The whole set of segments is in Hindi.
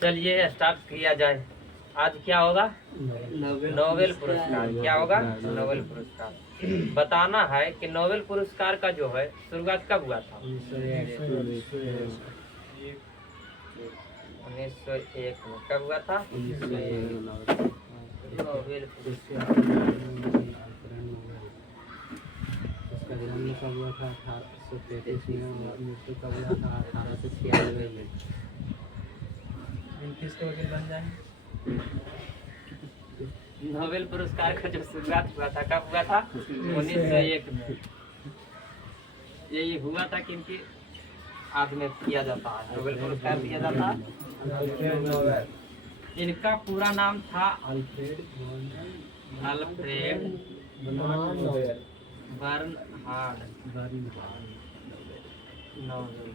चलिए स्टार्ट किया जाए। आज क्या होगा? नोबेल पुरस्कार। क्या होगा? नोबेल पुरस्कार। बताना है कि नोबेल पुरस्कार का जो है शुरुआत कब हुआ था? 1901 में। कब हुआ था? नोबेल पुरस्कार। उसका जन्म कब हुआ था? 1833 में और मृत्यु कब हुआ था? 1896 में। 29 को वकील बन जाए। नोबेल पुरस्कार का जो शुरुआत हुआ था कब हुआ था? 1901 में। यही हुआ था कि इनकी आदमी किया जाता है, नोबेल पुरस्कार दिया जाता है। इनका पूरा नाम था अल्फ्रेड बर्नहार्ड नोबेल।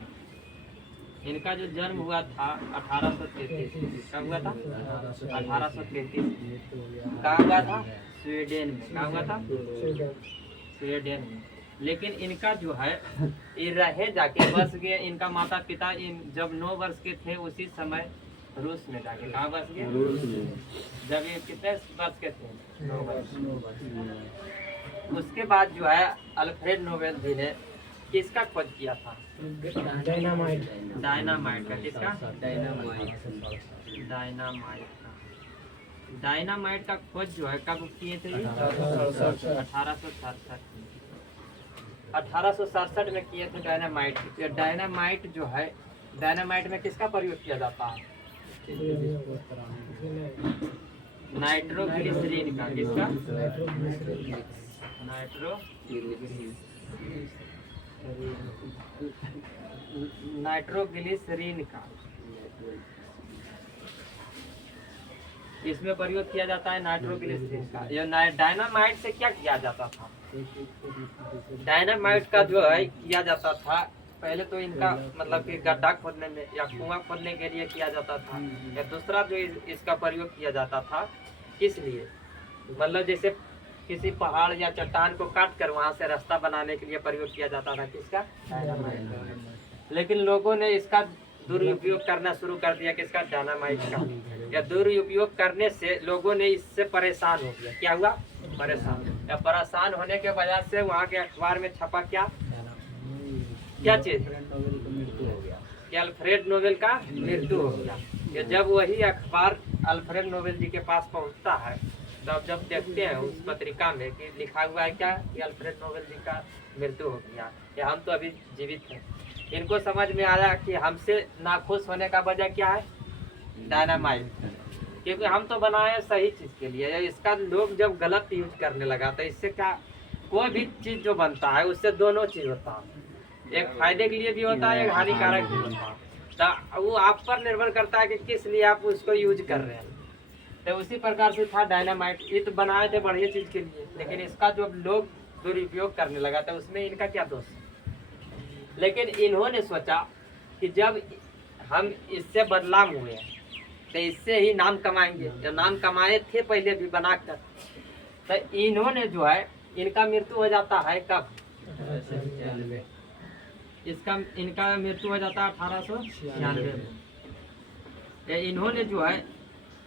इनका जो जन्म हुआ था 1833। कब हुआ था? 1833। कहाँ हुआ था? स्वीडन में। कहाँ हुआ था? स्वीडन में। लेकिन इनका जो है ये रहे जाके बस गए। इनका माता पिता जब 9 वर्ष के थे उसी समय रूस में जाके। कहाँ बस गए? जब ये कितने वर्ष के थे? 9 वर्ष। उसके बाद जो है अल्फ्रेड नोबेल जी ने किसका खोज किया था? डायनामाइट का। किसका? डायनामाइट का खोज जो है कब किए थे? 1867 में किए थे डायनामाइट। डायनामाइट जो है, डायनामाइट में किसका प्रयोग किया जाता है? नाइट्रोग्लिसरीन का। किसका? नाइट्रोग्लिसरीन का इसमें प्रयोग किया जाता है, नाइट्रोग्लिसरीन का। यह डायनामाइट से क्या किया जाता था? डायनामाइट का जो है किया जाता था, पहले तो इनका मतलब कि गड्ढा खोदने में या कुआं खोदने के लिए किया जाता था। या दूसरा जो इसका प्रयोग किया जाता था किस लिए? मतलब जैसे किसी पहाड़ या चट्टान को काट कर वहां से रास्ता बनाने के लिए प्रयोग किया जाता था। किसका? डायनामाइट। लेकिन लोगों ने इसका दुरुपयोग करना शुरू कर दिया। किसका? डायनामाइट का। या दुरुपयोग करने से लोगों ने इससे परेशान हो गया। क्या हुआ? परेशान। या परेशान होने के वजह से वहाँ के अखबार में छपा क्या चीज? कि अल्फ्रेड नोबेल का मृत्यु हो गया। या जब वही अखबार अल्फ्रेड नोबेल जी के पास पहुँचता है तब जब देखते हैं उस पत्रिका में कि लिखा हुआ है क्या कि अल्फ्रेड नोबेल जी का मृत्यु हो गया, या हम तो अभी जीवित हैं। इनको समझ में आया कि हमसे नाखुश होने का वजह क्या है? डायनामाइट। क्योंकि हम तो बनाए सही चीज के लिए, इसका लोग जब गलत यूज करने लगा तो इससे क्या, कोई भी चीज जो बनता है उससे दोनों चीज होता है, एक फायदे के लिए भी होता है, एक हानिकारक भी होता है। तो वो आप पर निर्भर करता है कि किस लिए आप उसको यूज कर रहे हैं। तो उसी प्रकार से था डायनामाइट। ये तो बनाए थे बढ़िया चीज के लिए, लेकिन इसका जो लोग दुरुपयोग करने लगा था उसमें इनका क्या दोष? लेकिन इन्होंने सोचा कि जब हम इससे बदलाव हुए तो इससे ही नाम कमाएंगे। जो नाम कमाए थे पहले भी बनाकर, तो इन्होंने जो है इनका मृत्यु हो जाता है कब? इनका मृत्यु हो जाता है 1896 में। इन्होंने जो है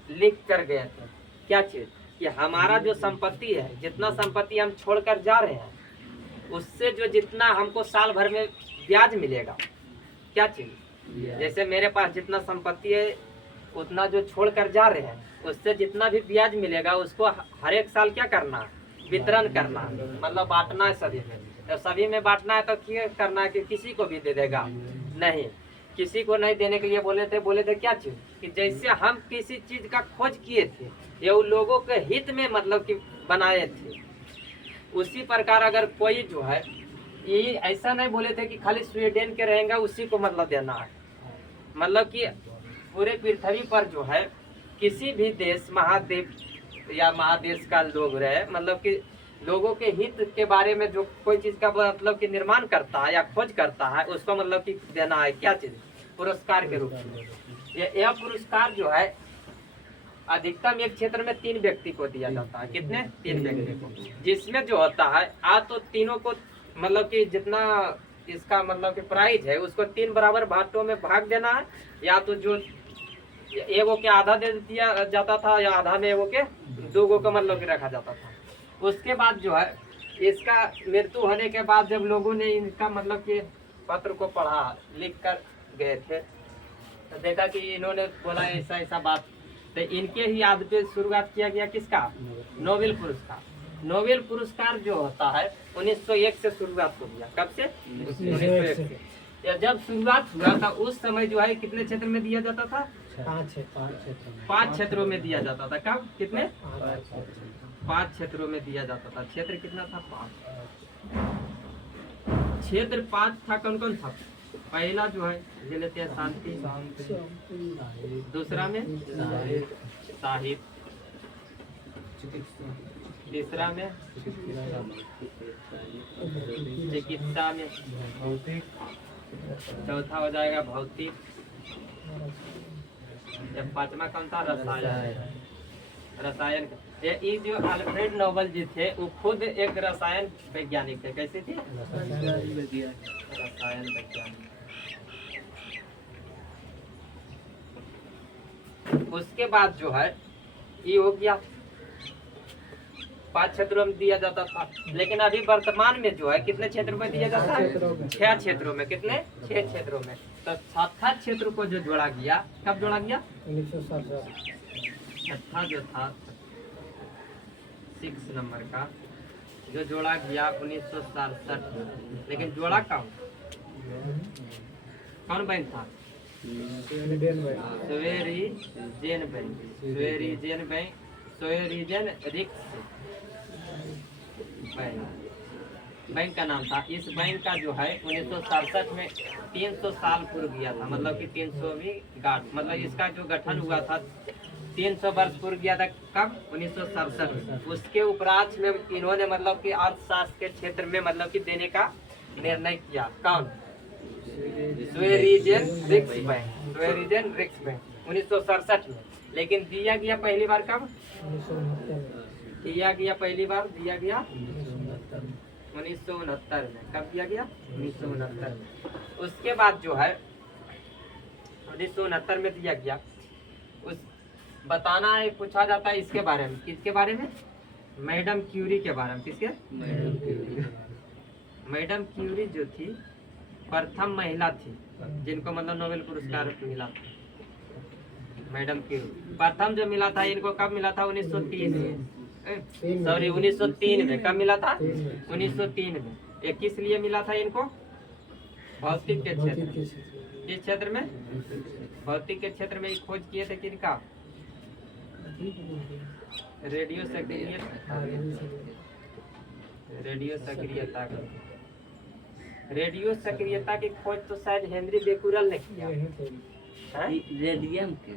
लिख कर गए थे क्या चीज कि हमारा जो संपत्ति है, जितना संपत्ति हम छोड़कर जा रहे हैं उससे जो जितना हमको साल भर में ब्याज मिलेगा, क्या चीज, जैसे मेरे पास जितना संपत्ति है उतना जो छोड़ कर जा रहे हैं उससे जितना भी ब्याज मिलेगा उसको हर एक साल क्या करना है? वितरण करना है, मतलब बांटना है सभी में। तो सभी में बांटना है तो क्या करना है कि किसी को भी दे देगा? नहीं, किसी को नहीं देने के लिए बोले थे क्या चीज कि जैसे हम किसी चीज का खोज किए थे ये उन लोगों के हित में मतलब कि बनाए थे, उसी प्रकार अगर कोई जो है ये ऐसा नहीं बोले थे कि खाली स्वीडन के रहेंगे उसी को मतलब देना है। मतलब कि पूरे पृथ्वी पर जो है किसी भी देश महाद्वीप या महादेश का लोग रहे, मतलब कि लोगों के हित के बारे में जो कोई चीज का मतलब कि निर्माण करता है या खोज करता है उसको मतलब कि देना है क्या चीज? पुरस्कार के रूप में। यह पुरस्कार जो है अधिकतम एक क्षेत्र में 3 व्यक्ति को दिया जाता है। कितने? 3 व्यक्ति को, जिसमें जो होता है तो तीनों को मतलब कि जितना इसका मतलब कि प्राइज है उसको 3 बराबर भागों में भाग देना है, या तो जो एगो के आधा दे दिया जाता था या आधा में एगो के 2 गो का मतलब कि रखा जाता था। उसके बाद जो है इसका मृत्यु होने के बाद जब लोगों ने इनका मतलब कि पत्र को पढ़ा, लिख कर गए थे, तो देखा कि इन्होंने बोला ऐसा ऐसा बात, तो इनके ही याद पे शुरुआत किया गया किसका, नोबेल पुरस्कार। नोबेल पुरस्कार जो होता है 1901 से शुरुआत हो गया। कब से? 1901 से। या जब शुरुआत हुआ था उस समय जो है कितने क्षेत्र में दिया जाता था? 5 क्षेत्रों में दिया जाता था। कब? कितने? 5 क्षेत्रों में दिया जाता था। क्षेत्र कितना था? 5 क्षेत्र 5 था। कौन कौन था? पहला जो है ये लेते हैं शांति, दूसरा में साहित्य, तीसरा में चिकित्सा में, चौथा हो जाएगा भौतिक, जब 5वां कौन था? रसायन। रसायन ये जो अल्फ्रेड नोबेल जी थे वो खुद एक रसायन वैज्ञानिक थे। कैसे थे? रसायन वैज्ञानिक। उसके बाद जो है ये हो गया 5 क्षेत्रों में दिया जाता था, लेकिन अभी वर्तमान में जो है कितने क्षेत्रों में दिया जाता है? 6 क्षेत्रों में। कितने? 6 क्षेत्रों में। तो 7वां क्षेत्र को जो जोड़ा गया, कब जोड़ा गया? 1967। 6 जो था 6 नंबर का जो जोड़ा गया 1967 में। लेकिन जोड़ा कौन बैंक था? स्वेरिजेन रिक्स बैंक का नाम था। इस बैंक का जो है 1967 में 300 साल पूर्व गया था, मतलब कि 300वीं गांठ, मतलब इसका जो गठन हुआ था 300 वर्ष पूर्व गया था। कब? 1967 में। उसके उपरांत में इन्होंने मतलब कि अर्थशास्त्र के क्षेत्र में मतलब कि देने का निर्णय किया। कौन? स्वेरिजेन रिक्स बैंक। स्वेरिजेन रिक्स बैंक 1967 में। लेकिन दिया गया पहली बार कब? 1969 दिया गया पहली बार, दिया गया 1969 में। कब दिया गया? 1969 में। उसके बाद जो है 1969 में दिया गया। उस बताना है, पूछा जाता है इसके बारे में। किसके बारे में? मैडम क्यूरी के बारे में। किसके? मैडम क्यूरी जो थी प्रथम महिला थी जिनको मतलब नोबेल पुरस्कार मिला था। मैडम क्यूरी प्रथम जो मिला था इनको कब मिला था? 1903 में। सॉरी 1903 में। कब मिला था? 1903 में। ये किस लिए मिला था इनको? भौतिक के क्षेत्र। किस क्षेत्र में? भौतिक के क्षेत्र में खोज किए थे। किनका? रेडियो सक्रियता। रेडियो सक्रियता। रेडियो सक्रियता की खोज तो शायद हेनरी बेकुरल ने किया। रेडियम के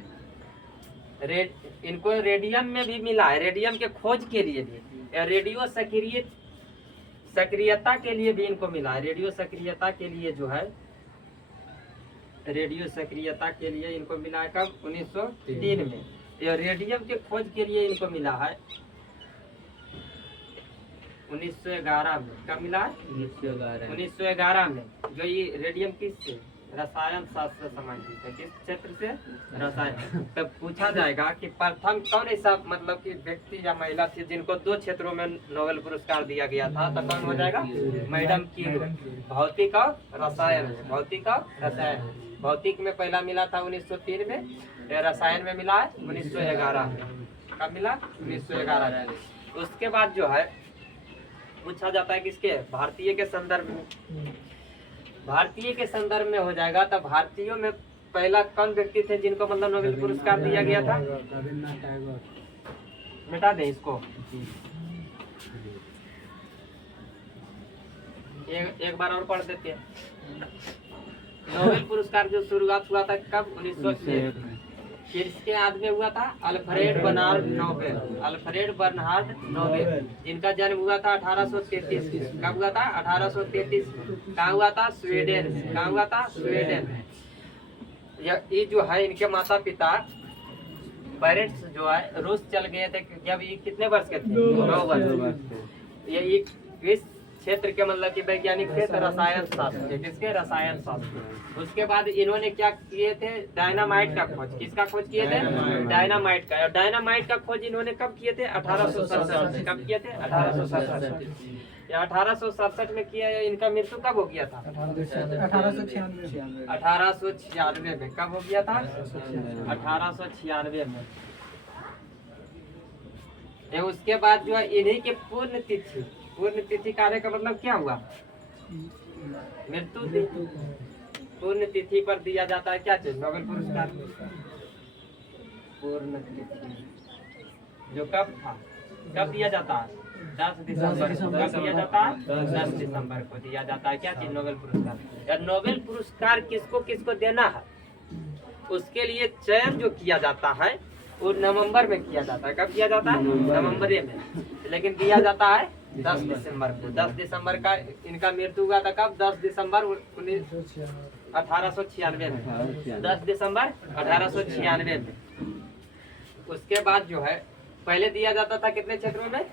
इनको रेडियम में भी मिला है। रेडियम के खोज के लिए भी, रेडियो सक्रियता के लिए भी इनको मिला है। रेडियो सक्रियता के लिए जो है, रेडियो सक्रियता के लिए इनको मिला है कब? 1903 में। यह रेडियम के खोज के लिए इनको मिला है 1911 में। कब मिला है? 1911 में। जो ये रेडियम किस रसायन शास्त्र से संबंधित है। किस क्षेत्र से? रसायन। तब पूछा जाएगा कि प्रथम कौन ऐसा मतलब कि व्यक्ति या महिला थी जिनको 2 क्षेत्रों में नोबेल पुरस्कार दिया गया था, तो कौन हो जाएगा? Madam Curie. भौतिक और रसायन। भौतिक और रसायन। भौतिक में पहला मिला था 1903 में, रसायन में मिला है 1911 में। कब मिला? 1911 में। उसके बाद जो है पूछा जाता है किसके? भारतीय के संदर्भ में। भारतीय के संदर्भ में हो जाएगा। तो भारतीयों में पहला कौन व्यक्ति थे जिनको मतलब नोबेल पुरस्कार दिया गया था? मिटा दे इसको। एक बार और पढ़ देते हैं। नोबेल पुरस्कार जो शुरुआत हुआ था कब? 1901 में। किसके याद में हुआ था? Alfred Bernard Nobel. Alfred Bernard Nobel जिनका जन्म हुआ था 1833 में। कब हुआ था? 1833 में। कहाँ हुआ था? स्वीडन में। कहाँ हुआ था? स्वीडन में। ये जो है इनके माता पिता पेरेंट्स जो है रूस चल गए थे जब ये कितने वर्ष के थे? 9 वर्ष। ये इस क्षेत्र के मतलब कि वैज्ञानिक थे तो रसायन शास्त्र, किसके? रसायन शास्त्र। उसके बाद इन्होंने क्या किए थे? डायनामाइट का खोज। किसका खोज किए थे? डायनामाइट का। और डायनामाइट का खोज इन्होंने कब किए थे? 1867। कब किए थे? 1867। 1867 में किया। इनका मृत्यु कब हो गया था? 1896 में। कब हो गया था? 1896 में। उसके बाद जो है इन्हीं के पूर्ण तिथि कार्य का मतलब क्या हुआ? मृत्यु तिथि। पूर्ण तिथि पर दिया जाता है क्या चीज? नोबेल पुरस्कार। पूर्ण तिथि जो कब था? कब दिया जाता है? 10 दिसंबर को। कब दिया जाता है? 10 दिसंबर को दिया जाता है क्या चीज? नोबेल पुरस्कार। या नोबेल पुरस्कार किसको किसको देना है उसके लिए चयन जो किया जाता है वो नवंबर में किया जाता है। कब किया जाता है? नवंबर में। लेकिन दिया जाता है 10 दिसंबर को। 10 दिसंबर का इनका मृत्यु हुआ था। कब? 10 दिसंबर 1896 में। 10 दिसंबर 1896 में। उसके बाद जो है पहले दिया जाता था कितने क्षेत्रों में?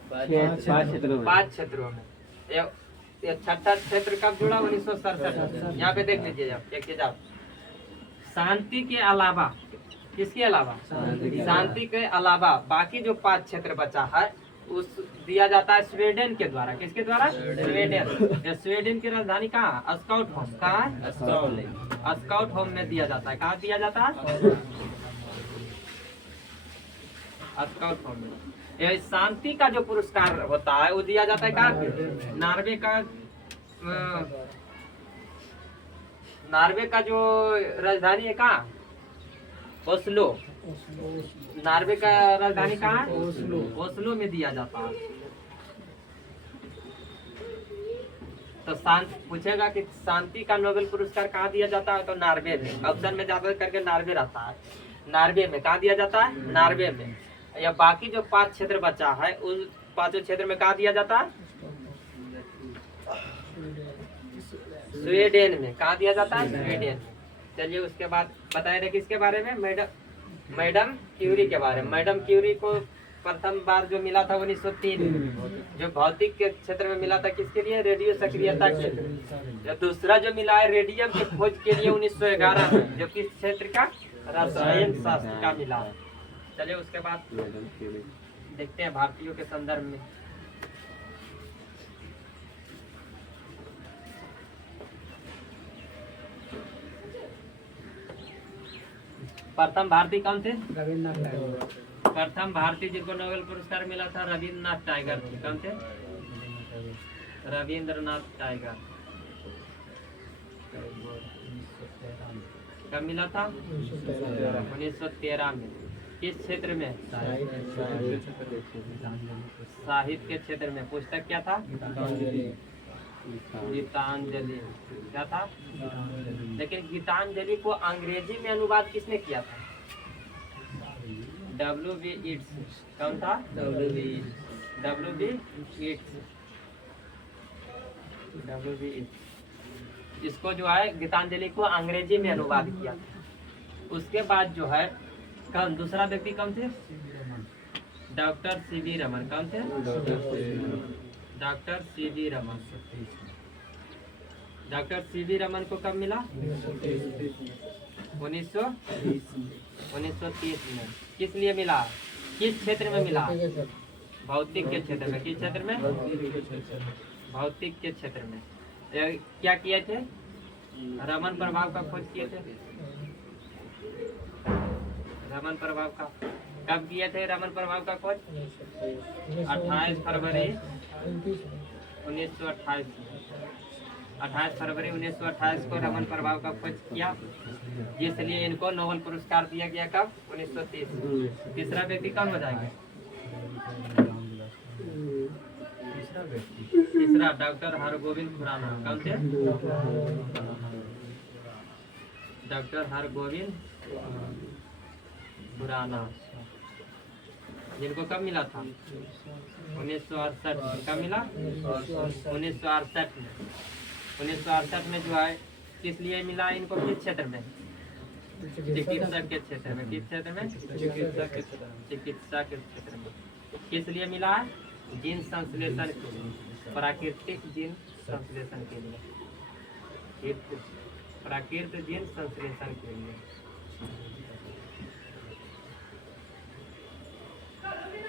5 क्षेत्रों में। ये छठा क्षेत्र कब जुड़ा? 1967। यहाँ पे देख लीजिए आप, देखिए आप, शांति के अलावा, किसके अलावा? शांति के अलावा बाकी जो 5 क्षेत्र बचा है उस दिया जाता है स्वीडन के द्वारा। किसके द्वारा? स्वीडन। स्वीडन की राजधानी कहाँ? Scout home. कहाँ? स्काउट होम में दिया जाता है। कहाँ दिया जाता है? स्काउट होम में। ये शांति का जो पुरस्कार होता है वो दिया जाता है कहाँ? नॉर्वे का। नॉर्वे का जो राजधानी है कहाँ? ओस्लो। नॉर्वे का राजधानी कहाँ है? ओस्लो में दिया जाता है। तो पूछेगा कि शांति का नोबेल पुरस्कार कहाँ दिया जाता है? तो नॉर्वे में। ऑप्शन में ज्यादा करके नॉर्वे रहता है। नॉर्वे में। कहाँ दिया जाता है? नॉर्वे में। या बाकी जो 5 क्षेत्र बचा है उस 5 क्षेत्र में कहाँ दिया जाता है? स्वीडन में। कहाँ दिया जाता है? स्वीडन। चलिए उसके बाद बताए रहे किसके बारे में? मैडम क्यूरी के बारे में। मैडम क्यूरी को प्रथम बार जो मिला था 1903 में। जो भौतिक के क्षेत्र में मिला था किसके लिए? रेडियो सक्रियता के लिए। दूसरा जो मिला है रेडियम के खोज के लिए 1911 में। जो किस क्षेत्र का? रसायन शास्त्र का मिला है। चलिए उसके बाद देखते हैं भारतीयों के संदर्भ में। प्रथम भारतीय कौन थे? रविन्द्रनाथ टैगोर। प्रथम भारतीय जिनको नोबेल पुरस्कार मिला था रविन्द्रनाथ टैगोर थे। कौन थे? रविन्द्रनाथ टैगोर। कब मिला था? 1913 में। किस क्षेत्र में? साहित्य के क्षेत्र में। पुस्तक क्या था? गीतांजलि। क्या था? लेकिन गीतांजलि को अंग्रेजी में अनुवाद किसने किया था? W.B. Yeats। कौन था? W.B. Yeats। इसको जो है गीतांजलि को अंग्रेजी में अनुवाद किया था। उसके बाद जो है कौन दूसरा व्यक्ति कौन थे? Doctor C.V. रमन। कौन थे? Doctor C.V. Raman. Doctor C.V. Raman को कब मिला? 1930 में। किस लिए मिला? किस क्षेत्र में मिला? भौतिक के क्षेत्र में। किस क्षेत्र में? भौतिक के क्षेत्र में। क्या किए थे? रमन प्रभाव का खोज किए थे। रमन प्रभाव का कब किए थे? रमन प्रभाव का खोज 28 फरवरी 1928। 28 फरवरी 1928 को रमन प्रभाव का खोज किया, इसलिए इनको नोबेल पुरस्कार दिया गया। कब? 1930। तीसरा व्यक्ति कौन हो जाएंगे? तीसरा डॉक्टर हरगोविंद खुराना। कौन थे? डॉक्टर हरगोविंद खुराना, जिनको कब मिला था? 1968 में। कब मिला? 1968 में। 1968 में जो है किस लिए मिला इनको? किस क्षेत्र में? चिकित्सा के क्षेत्र में। किस क्षेत्र में? चिकित्सा के क्षेत्र में। किस लिए मिला? जीन संश्लेषण के लिए। प्राकृतिक जीन संश्लेषण के लिए, प्राकृतिक जीन संश्लेषण के लिए।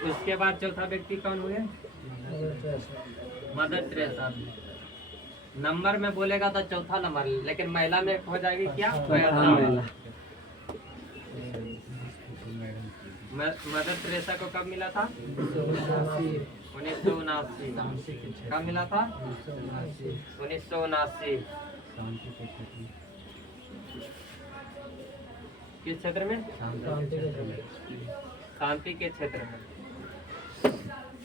उसके बाद चौथा व्यक्ति कौन हुए? Mother Teresa. नंबर में बोलेगा तो चौथा नंबर, लेकिन महिला में हो जाएगी क्या? मदर टेरेसा को कब मिला था? 1979। कब मिला था? 1979। किस क्षेत्र में? शांति के क्षेत्र में।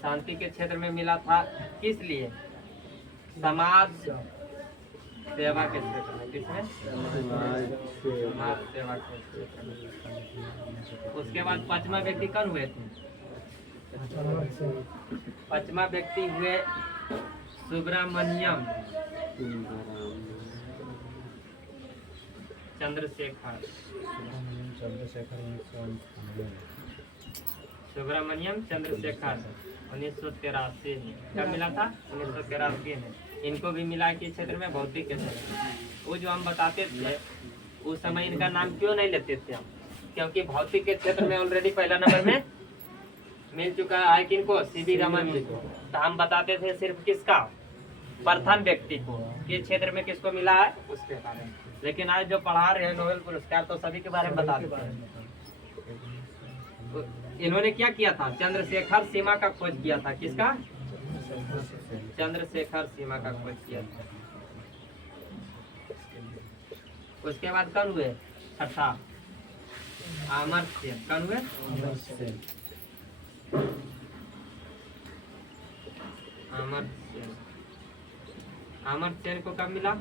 शांति के क्षेत्र में मिला था। किस लिए? समाज सेवा के क्षेत्र में। किसमें? समाज सेवा के क्षेत्र में। उसके बाद पांचवा व्यक्ति कौन हुए थे? पांचवा व्यक्ति हुए सुब्रमण्यम चंद्रशेखर। सुब्रमण्यम चंद्रशेखर 1983 में। कब मिला था? 1983 में। इनको भी मिला कि क्षेत्र में भौतिक के क्षेत्र में। वो जो हम बताते थे उस समय इनका नाम क्यों नहीं लेते थे हम? क्योंकि भौतिक के क्षेत्र में ऑलरेडी पहला नंबर में मिल चुका है किनको? सीवी रमन जी को। तो हम बताते थे सिर्फ किसका? प्रथम व्यक्ति को। किस क्षेत्र में किसको मिला है उसके बारे में। लेकिन आज जो पढ़ा रहे हैं नोबेल पुरस्कार तो सभी के बारे में बता देते हैं। इन्होंने क्या किया था? चंद्रशेखर सीमा का खोज किया था। किसका? चंद्रशेखर सीमा का खोज किया था। उसके बाद कौन हुए? छठा अमर्त्य सेन। कौन हुए? अमर्त्य सेन को कब मिला?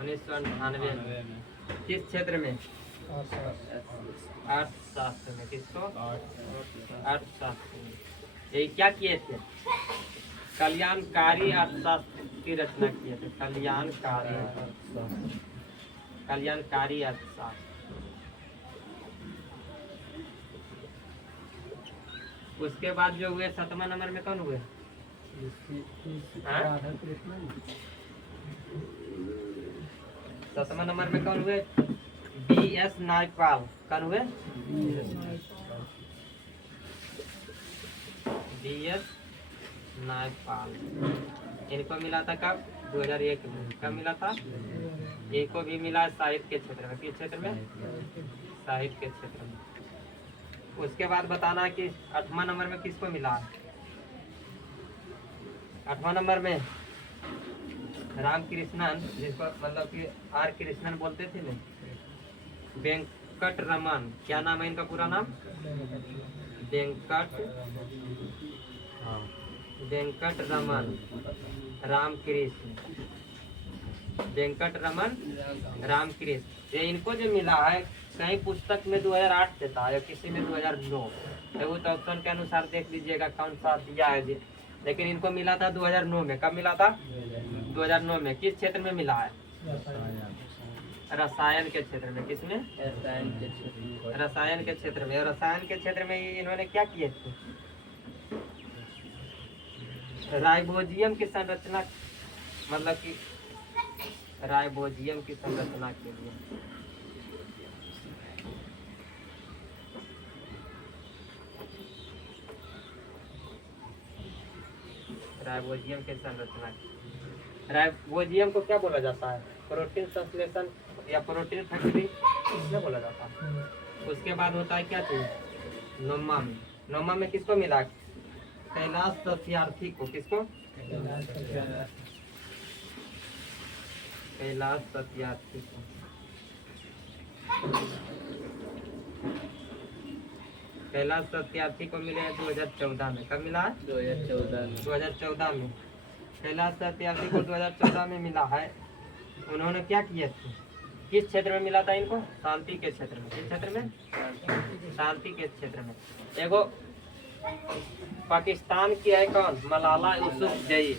1998 में। किस क्षेत्र में? अर्थशास्त्र में। किसको? अर्थशास्त्र में। ये क्या किए थे? कल्याणकारी अर्थशास्त्र की रचना किए थे। कल्याणकारी अर्थशास्त्र। उसके बाद जो हुए 7वां नंबर में कौन हुए? 7वां नंबर में कौन हुए? BS नायपाल। कौन हुए? BS नायपाल। इनको मिला था कब? 2001 में। कब मिला था? इनको भी मिला साहित्य के क्षेत्र में। किस क्षेत्र में? साहित्य के क्षेत्र में। उसके बाद बताना कि 8वां नंबर में किसको मिला? 8वां नंबर में रामकृष्णन, जिसको मतलब कि R कृष्णन बोलते थे ना, वेंकट रमन। क्या नाम है इनका पूरा नाम? वेंकट रमन रामकृष्ण। वेंकट रमन रामकृष्ण। ये इनको जो मिला है कहीं पुस्तक में 2008 से था या किसी में 2009। तो वो तो ऑप्शन के अनुसार देख लीजिएगा कौन सा दिया है जी। लेकिन इनको मिला था 2009 में। कब मिला था? 2009 में। किस क्षेत्र में मिला है? रसायन के क्षेत्र में। किसमें? रसायन के क्षेत्र में। रसायन के क्षेत्र में इन्होंने क्या किए थे? राइबोजियम की संरचना, मतलब कि राइबोजियम की संरचना के लिए। राइबोजियम के संरचना। राइबोजियम को क्या बोला जाता है? प्रोटीन संश्लेषण या प्रोटीन फैक्ट्री क्या बोला जाता है। उसके बाद होता है क्या चीज? नोमा में। नोमा में किसको मिला? कैलाश सत्यार्थी को। किसको? कैलाश सत्यार्थी को। कैलाश सत्यार्थी को मिले 2014 में। कब मिला? 2014 में। कैलाश सत्यार्थी को 2014 में मिला है। उन्होंने क्या किया था? किस क्षेत्र में मिला था इनको? शांति के क्षेत्र में। किस क्षेत्र में? शांति के क्षेत्र में। एगो पाकिस्तान की है कौन? मलाला यूसुफजई,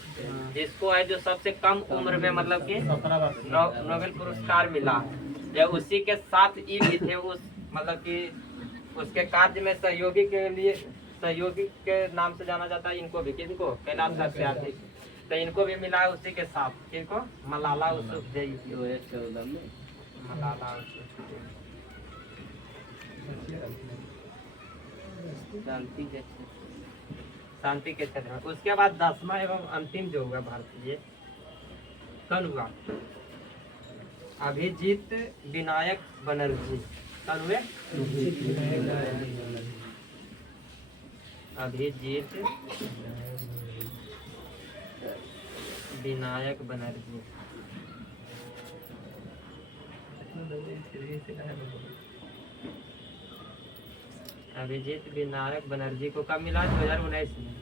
जिसको है जो सबसे कम उम्र में मतलब कि नोबेल पुरस्कार मिला है। या उसी के साथ ये भी थे उस मतलब कि उसके कार्य में सहयोगी के लिए सहयोगी के नाम से जाना जाता है इनको भी, किनको, कैलाश सत्यार्थी। तो इनको भी मिला है उसी के साथ, किनको, मलाला यूसुफजई, 2014 में मलाला यूसुफजई। शांति के क्षेत्र शांति के क्षेत्र में। उसके बाद 10वां एवं अंतिम जो हुआ भारतीय कल हुआ अभिजीत विनायक बनर्जी। कल हुए अभिजीत विनायक बनर्जी। अभिजीत विनायक बनर्जी को कब मिला? 2019 में।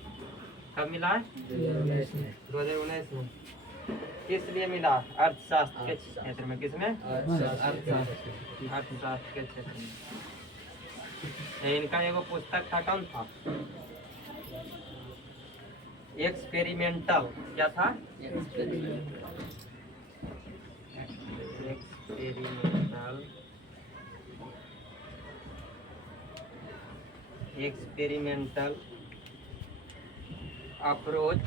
कब मिला? 2019 में। किस लिए मिला? अर्थशास्त्र के क्षेत्र में। किसमें? अर्थशास्त्र के क्षेत्र में। इनका एगो पुस्तक था, कौन था? एक्सपेरिमेंटल। क्या था? Experimental approach,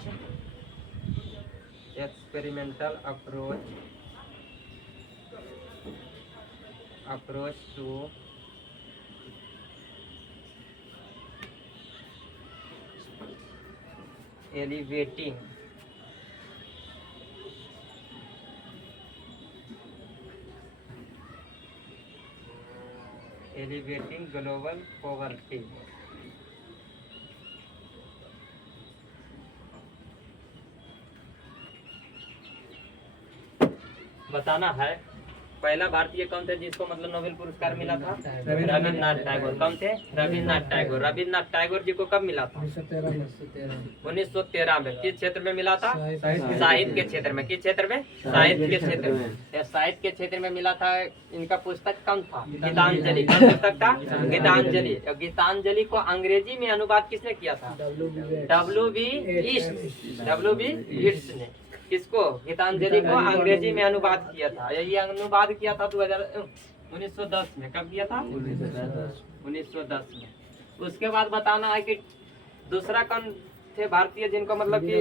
experimental approach to elevating global poverty. बताना है पहला भारतीय कौन थे जिसको मतलब नोबेल पुरस्कार मिला था? रविन्द्रनाथ टैगोर। कौन थे? रविन्द्रनाथ टैगोर। रविन्द्रनाथ टैगोर जी को कब मिला था? 1913 में। किस क्षेत्र में मिला था? साहित्य के क्षेत्र में। किस क्षेत्र में? साहित्य के क्षेत्र में। साहित्य के क्षेत्र में मिला था। इनका पुस्तक कौन था? गीतांजलि। कौन पुस्तक था? गीतांजलि। गीतांजलि को अंग्रेजी में अनुवाद किसने किया था? W.B. येट्स ने। किसको? गीतांजलि को अंग्रेजी में अनुवाद किया था। ये अनुवाद किया था 1910 में। कब किया था? 1910 में। उसके बाद बताना है कि दूसरा कौन थे भारतीय जिनको मतलब कि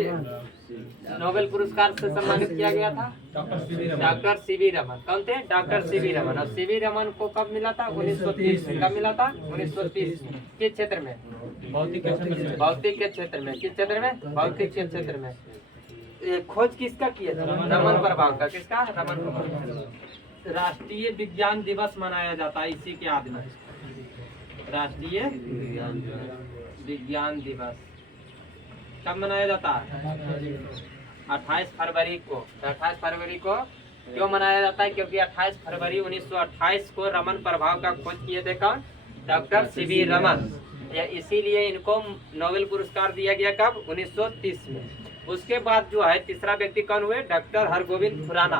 नोबेल पुरस्कार से सम्मानित किया गया था? Doctor CV Raman. कौन थे? Doctor CV Raman. और सीवी रमन को कब मिला था? 1930 में। कब मिला था? 1930 में। किस क्षेत्र में? भौतिक के क्षेत्र में। किस क्षेत्र में? भौतिक के क्षेत्र में। खोज किसका किया था? रमन प्रभाव का। किसका? रमन प्रभाव। राष्ट्रीय विज्ञान दिवस मनाया जाता है इसी के याद में। राष्ट्रीय विज्ञान दिवस कब मनाया जाता है? 28 फरवरी को। 28 फरवरी को क्यों मनाया जाता है? क्योंकि 28 फरवरी 1928 को रमन प्रभाव का खोज किए थे कौन? Doctor CV Raman. इसीलिए इनको नोबेल पुरस्कार दिया गया। कब? 1930 में। उसके बाद जो है तीसरा व्यक्ति कौन हुए? डॉक्टर हरगोविंद खुराना।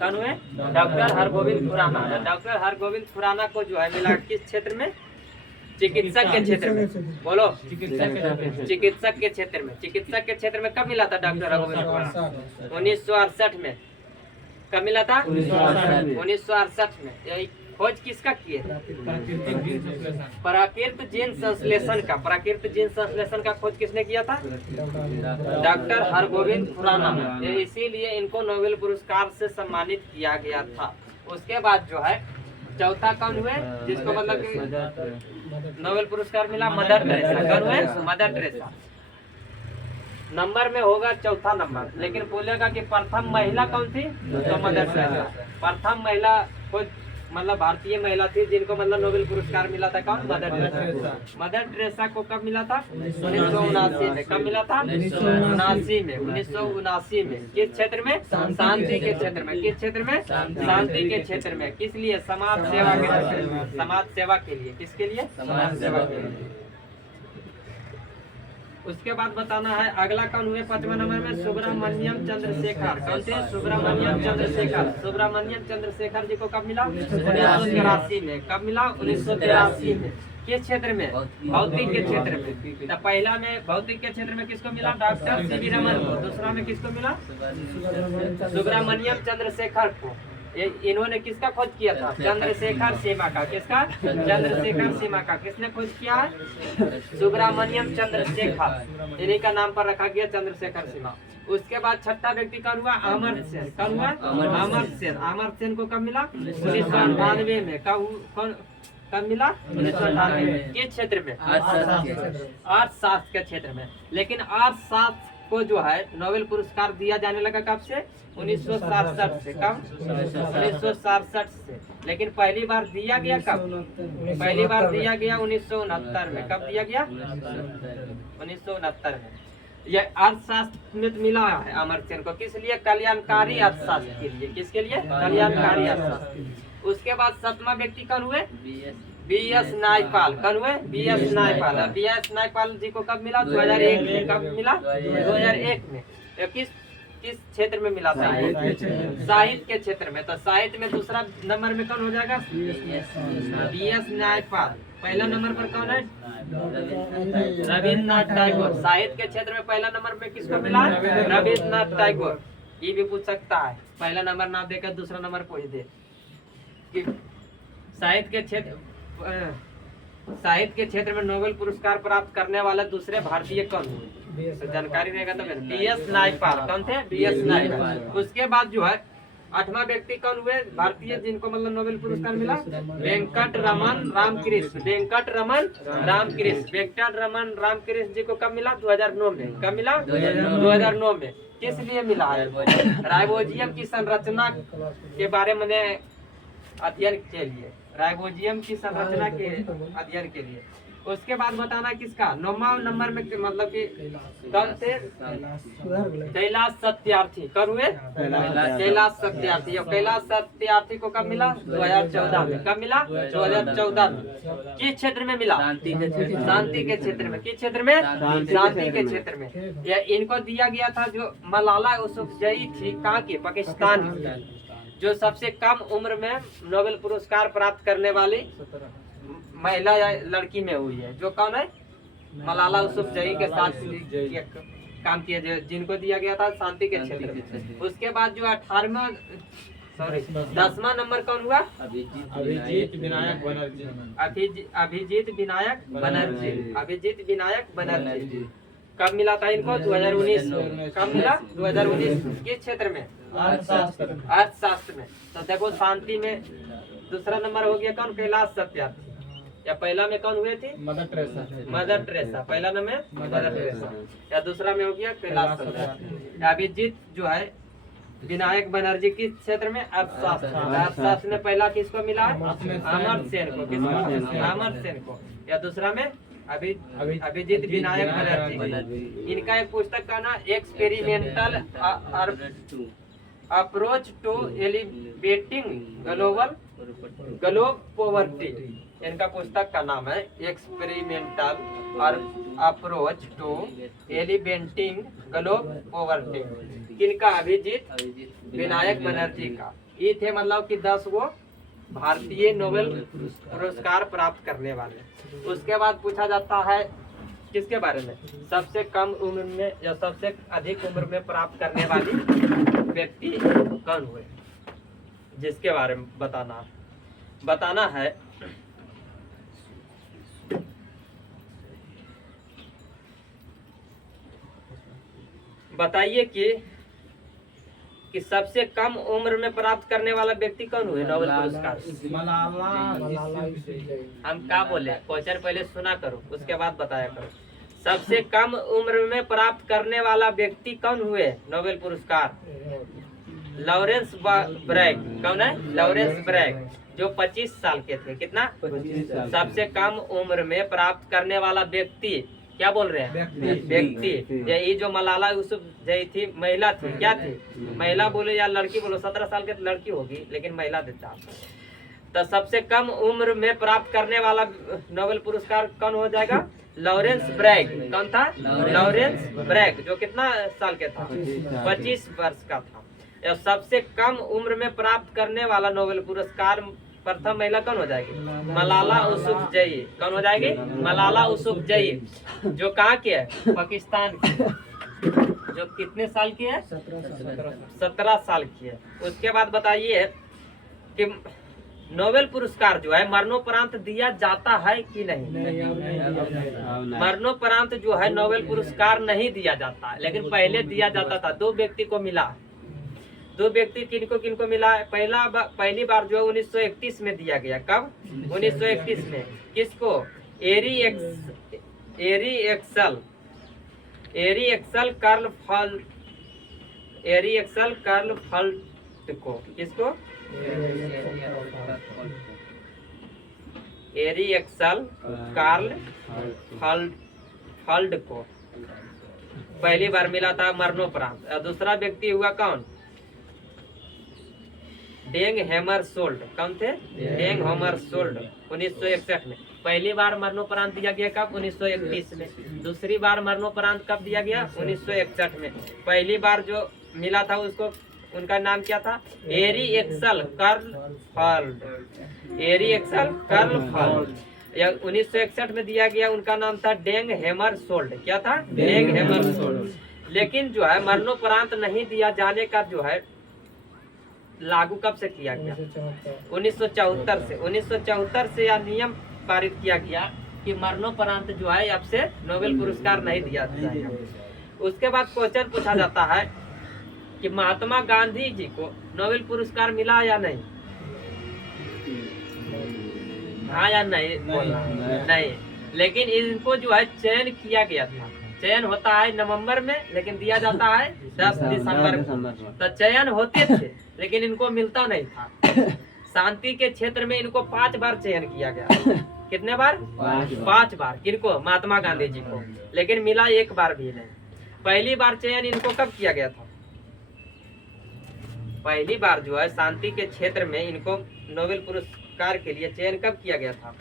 कौन हुए? डॉक्टर हरगोविंद खुराना। डॉक्टर हरगोविंद खुराना को जो है मिला किस क्षेत्र में? चिकित्सक के क्षेत्र में। बोलो, चिकित्सक के क्षेत्र में। चिकित्सक के क्षेत्र में कब मिला था डॉक्टर हरगोविंद खुराना? 1968 में। कब मिला था? 1968 में। यही खोज किसका किए? प्राकृत जीन संश्लेषण का। प्राकृत जीन संश्लेषण का खोज किसने किया था? डॉक्टर हरगोविंद खुराना। इसीलिए इनको नोबेल पुरस्कार से सम्मानित किया गया था। उसके बाद जो है चौथा कौन हुए जिसको मतलब कि नोबेल पुरस्कार मिला? Mother Teresa. कौन हुए? Mother Teresa. नंबर में होगा चौथा नंबर, लेकिन बोलेगा कि प्रथम महिला कौन थी? तो मदर टेरेसा। प्रथम महिला खोज मतलब भारतीय महिला थी जिनको मतलब नोबेल पुरस्कार मिला था। कौन? Mother Teresa. मदर टेरेसा को कब मिला था? 1979 में। कब मिला था? 1979 में। 1979 में। किस क्षेत्र में? शांति के क्षेत्र में। किस क्षेत्र में? शांति के क्षेत्र में। किस लिए? समाज सेवा के लिए। समाज सेवा के लिए। किसके लिए? समाज सेवा के लिए। उसके बाद बताना है अगला कौन हुए 5वां नंबर में? सुब्रमण्यम चंद्रशेखर। कौन थे? सुब्रमण्यम चंद्रशेखर। सुब्रमण्यम चंद्रशेखर जी को कब मिला? 1983 में। कब मिला? 1983 में। किस क्षेत्र में? भौतिक के क्षेत्र में। तो पहला में भौतिक के क्षेत्र में किसको मिला? डॉक्टर सीवी रमन को। दूसरा में किसको मिला? सुब्रमण्यम चंद्रशेखर को। इन्होंने किसका खोज किया था? चंद्रशेखर सीमा का। किसका? चंद्रशेखर सीमा का। किसने खोज किया है? सुब्रमण्यम चंद्रशेखर, इन्हीं का नाम पर रखा गया चंद्रशेखर सीमा। उसके बाद छठा व्यक्ति कौन हुआ? अमर्त्य सेन। कौन हुआ? अमर्त्य सेन। अमर्त्य सेन को कब मिला? 1998 में। कब मिला? 1998 में। किस क्षेत्र में? अर्थशास्त्र के क्षेत्र में। लेकिन अर्थशास्त्र को जो है नोबेल पुरस्कार दिया जाने लगा कब से? 1967 से। कब? 1967 से। लेकिन पहली बार दिया गया कब? पहली बार दिया गया 1969 में। कब दिया गया? 1969 में। यह अर्थशास्त्र में मिला है अमर्त्य सेन को। किस लिए? कल्याणकारी अर्थशास्त्र के लिए। किसके लिए? कल्याणकारी अर्थशास्त्र। उसके बाद सातवां व्यक्ति कौन हुए? BS नायपाल। कौन हुए? BS नायपाल। BS नायपाल जी को कब मिला? 2001 में। कब मिला? 2001 में। किस क्षेत्र में मिला था? साहित्य के क्षेत्र में। तो साहित्य में दूसरा नंबर में कौन हो जाएगा? BS नायपाल। पहला नंबर पर कौन है? रविन्द्रनाथ टैगोर। साहित्य के क्षेत्र में पहला नंबर में किसको मिला? रविन्द्रनाथ टैगोर। ये भी पूछ सकता है, पहला नंबर ना देकर दूसरा नंबर पूछ दे कि साहित्य के क्षेत्र में नोबेल पुरस्कार प्राप्त करने वाला दूसरे भारतीय कौन हुए? तो जानकारी रहेगा तो BS नायपाल। कौन थे? BS नायपाल। उसके बाद जो है आठवां व्यक्ति कौन हुए भारतीय जिनको मतलब नोबेल पुरस्कार मिला? वेंकट रमन रामकृष्ण। वेंकट रमन रामकृष्ण। वेंकट रमन रामकृष्ण जी को कब मिला? 2009 में। कब मिला? 2009 में। किस लिए मिला है? राइबोजियम की संरचना के बारे में अध्ययन के लिए। राइबोजियम की संरचना के अध्ययन के लिए। उसके बाद बताना किसका? 9वां नंबर में मतलब कि कौन थे? कैलाश सत्यार्थी। कब हुए? कैलाश सत्यार्थी। और कैलाश सत्यार्थी को कब मिला? 2014 में। कब मिला? 2014 में। किस क्षेत्र में मिला? शांति के क्षेत्र में। किस क्षेत्र में? शांति के क्षेत्र में। यह इनको दिया गया था जो मलाला यूसुफजई थी, कहाँ की? पाकिस्तान की, जो सबसे कम उम्र में नोबेल पुरस्कार प्राप्त करने वाली महिला या लड़की में हुई है। जो कौन है? मलाला यूसुफजई के साथ काम किया, जिनको दिया गया था शांति के क्षेत्र में। उसके बाद जो 10वां नंबर कौन हुआ? अभिजीत विनायक बनर्जी। अभिजीत विनायक बनर्जी। अभिजीत विनायक बनर्जी। कब मिला था इनको? 2019 में। कब मिला? 2019। किस क्षेत्र में? अर्थशास्त्र में। तो देखो शांति में दूसरा नंबर हो गया कौन? कैलाश सत्यार्थी। या पहला में कौन हुए थे? Mother Teresa. पहला नंबर मदर टेरेसा। या दूसरा में हो गया कैलाश सत्यार्थी। अभिजीत जो है विनायक बनर्जी किस क्षेत्र में? अर्थशास्त्र। अर्थशास्त्र में पहला किसको मिला? अमर्त्य सेन को। किसको? अमर्त्य सेन को। या दूसरा में अभिजीत विनायक बनर्जी। इनका एक पुस्तक का ना experimental approach to elevating global poverty. इनका पुस्तक का नाम है experimental approach to elevating global poverty. किनका? अभिजीत विनायक बनर्जी का। ये थे मतलब कि 10 गो भारतीय नोबेल पुरस्कार प्राप्त करने वाले। उसके बाद पूछा जाता है किसके बारे में? सबसे कम उम्र में या सबसे अधिक उम्र में प्राप्त करने वाली व्यक्ति कौन हुए, जिसके बारे में बताना है। बताइए कि सबसे कम उम्र में प्राप्त करने वाला व्यक्ति कौन हुए नोबेल पुरस्कार? हम क्या बोले? क्वेश्चन पहले सुना करो, उसके बाद बताया करो। सबसे कम उम्र में प्राप्त करने वाला व्यक्ति कौन हुए नोबेल पुरस्कार? Lawrence Bragg. कौन है? लॉरेंस ब्रैग, जो 25 साल के थे। कितना? 25 साल। सबसे कम उम्र में प्राप्त करने वाला व्यक्ति क्या बोल रहे हैं? व्यक्ति। ये जो मलाला यूसुफजई थी, महिला थी। क्या थी? महिला बोले या लड़की बोलो, 17 साल की लड़की होगी लेकिन महिला देता। तो सबसे कम उम्र में प्राप्त करने वाला नोबेल पुरस्कार कौन हो जाएगा? Lawrence Bragg. कौन था? लॉरेंस ब्रैग, जो कितना साल के था? 25 वर्ष का था। सबसे कम उम्र में प्राप्त करने वाला नोबेल पुरस्कार प्रथम महिला कौन हो जाएगी? मलाला यूसुफजई। कौन हो जाएगी? मलाला यूसुफजई, जो कहाँ की है? पाकिस्तान की। जो कितने साल की है? 17 साल की है। उसके बाद बताइए कि नोबेल पुरस्कार जो है मरणोपरांत दिया जाता है कि नहीं? मरणोपरांत जो है नोबेल पुरस्कार नहीं दिया जाता, लेकिन पहले दिया जाता था। दो व्यक्ति को मिला, दो व्यक्ति किनको किनको मिला? पहली बार जो है 1931 में दिया गया। कब? 1931 में। किसको? एरी एक्सल कार्ल फॉल्ट को। किसको? एरी एक्सल कार्ल फॉल्ट को पहली बार मिला था मरणोपरांत। दूसरा व्यक्ति हुआ कौन? डेंग हैमरशोल्ड। कौन थे? डेंग हैमरशोल्ड 1961 में। पहली बार मरणोपरांत दिया गया कब? 1931 में। दूसरी बार मरणोपरांत कब दिया गया? 1961 में। पहली बार जो मिला था उसको, उनका नाम क्या था? एरी एक्सल कार्ल फॉल्ट। 1961 में दिया गया, उनका नाम था डेंग हैमरशोल्ड। क्या था? डेंग हैमरशोल्ड। लेकिन जो है मरणोपरांत नहीं दिया जाने का जो है लागू कब से किया गया? 1974 से। 1974 से यह नियम पारित किया गया कि मरणोपरांत जो है अब से नोबेल पुरस्कार नहीं दिया जाएगा। उसके बाद क्वेश्चन पूछा जाता है कि महात्मा गांधी जी को नोबेल पुरस्कार मिला या नहीं? हाँ या नहीं? नहीं। लेकिन इनको जो है चयन किया गया था। चयन होता है नवंबर में, लेकिन दिया जाता है 10 दिसंबर में। तो चयन होते थे, लेकिन इनको मिलता नहीं था। शांति के क्षेत्र में इनको 5 बार चयन किया गया। कितने बार? 5 बार। किनको? महात्मा गांधी जी को। लेकिन मिला एक बार भी नहीं। पहली बार चयन इनको कब किया गया था? पहली बार जो है शांति के क्षेत्र में इनको नोबेल पुरस्कार के लिए चयन कब किया गया था?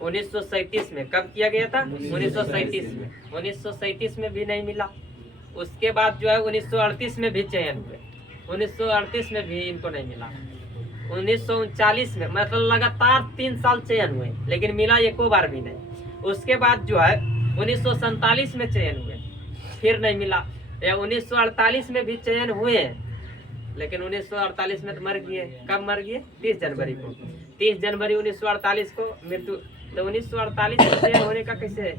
उन्नीस सौ 1937 में। कब किया गया था? 1937 में। 1937 में भी नहीं मिला। उसके बाद जो है 1938 में भी चयन हुए। 1938 में भी इनको नहीं मिला। 1939 में, मतलब लगातार 3 साल चयन हुए, लेकिन मिला एको बार भी नहीं। उसके बाद जो है 1947 में चयन हुए, फिर नहीं मिला। या 1948 में भी चयन हुए, लेकिन 1948 में तो मर गए। कब मर गए? 30 जनवरी को। 30 जनवरी 1948 को मृत्यु। तो 1948 में चयन होने का कैसे है?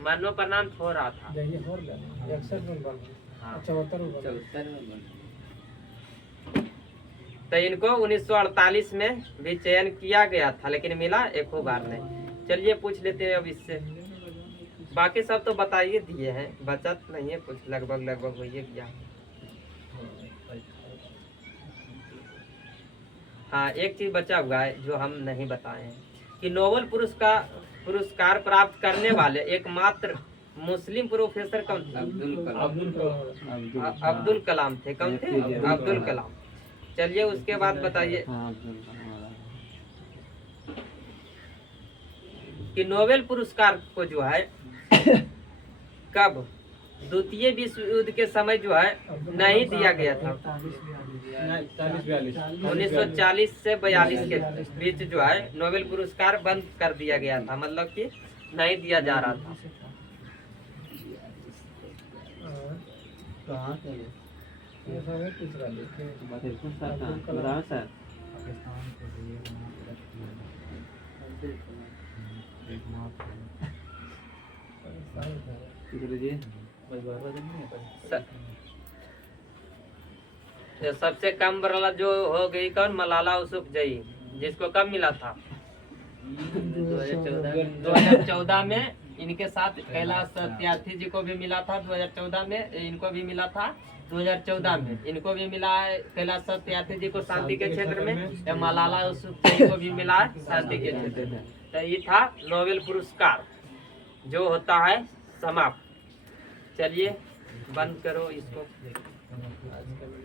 मरणोपरांत हो रहा था। तो इनको 1948 में भी चयन किया गया था, लेकिन मिला एको बार नहीं। चलिए पूछ लेते हैं अब इससे। बाकी सब तो बताइए दिए हैं, बचत नहीं है कुछ। लगभग वही गया। हाँ, एक चीज बचा हुआ है जो हम नहीं बताए हैं कि नोबेल पुरस्कार प्राप्त करने वाले एकमात्र मुस्लिम प्रोफेसर कौन थे? अब्दुल कलाम थे। कौन थे? अब्दुल कलाम। चलिए उसके बाद बताइए कि नोबेल पुरस्कार को जो है कब? द्वितीय विश्व युद्ध के समय जो है नहीं दिया गया था। 1940 से 42 के बीच जो है नोबेल पुरस्कार बंद कर दिया गया था, मतलब कि नहीं दिया जा रहा था। सबसे कम वाला जो हो गई कौन? मलाला यूसुफजई, जिसको कब मिला था? 2014 में। इनके साथ कैलाश सत्यार्थी जी को भी मिला था 2014 में। इनको भी मिला था 2014 में। इनको भी मिला है कैलाश सत्यार्थी जी को शांति के क्षेत्र में। मलाला यूसुफजई को भी मिला है शांति के क्षेत्र में। तो ये था नोबेल पुरस्कार जो होता है समाप्त। चलिए बंद करो इसको।